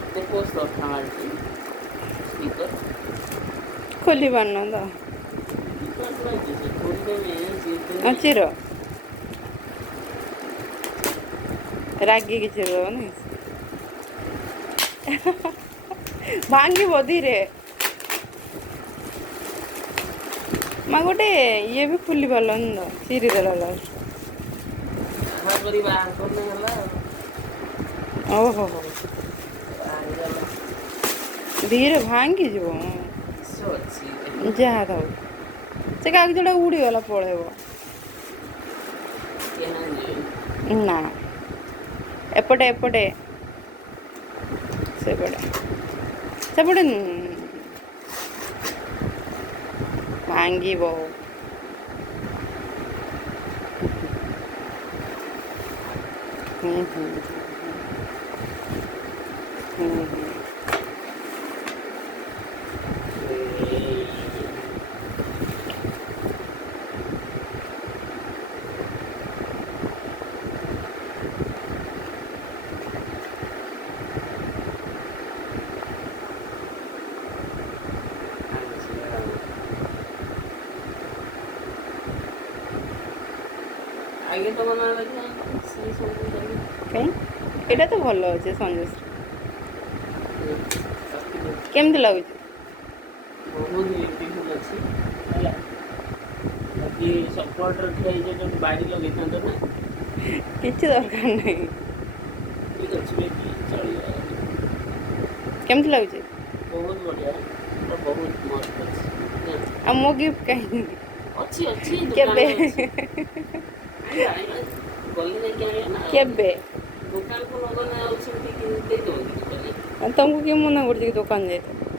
ଏତେ ପୋଷ୍ଟ କଥା ମାରୁଛି ସ୍ପିକର ଖୋଲି ପାରୁନ ତ ଚିର ରାଗିକି ଚିରିଦବନି ଭାଙ୍ଗିବ ଧୀରେ ମା ଗୋଟେ ଇଏ ବି ଖୋଲି ପାରିଲନି ତ ଚିରିଦେଲା ଲାଷ୍ଟ ଓହୋ ହୋ ଧୀରେ ଭାଙ୍ଗିଯିବ ଯାହା ଥାଉ ସେ କାଗଜଟା ଉଡ଼ିଗଲା ପଳେଇବ ନା ଏପଟେ ଏପଟେ ସେପଟେ ସେପଟେ ଭାଙ୍ଗିବ କାଇଁ ଏଇଟା ତ ଭଲ ଅଛି ସଞ୍ଜଶ୍ରୀ କେମିତି ଲାଗୁଛି ବହୁତ ବ୍ୟୁଟିଫୁଲ ଅଛି ହେଲା ବାକି ସପୋର୍ଟ ରଖିବା ଯୋଉଠି ବାଡ଼ି ଲଗେଇଥାନ୍ତ ନା କିଛି ଦରକାର ନାହିଁ ଠିକ୍ ଅଛି ବେବି ଚଳିବ କେମିତି ଲାଗୁଛି ବହୁତ ବଢ଼ିଆ ବହୁତ ମସ୍ତ ଅଛି ଆଉ ମୋ ଗିଫ୍ଟ କାହିଁ ଅଛି ଅଛି କେବେ ଦୋକାନରେ ଅଛି ଆଣିବା ଗଲେ ଯାଇକି ଆଣିବା ନା କେବେ ଦୋକାନକୁ ନ ଗଲେ ଆଉ ସେମିତି ଦେଇଦେବ କି ଦୋକାନରେ ତମକୁ କିଏ ମନା କରୁଛି କି ଦୋକାନ ଯାଇତେ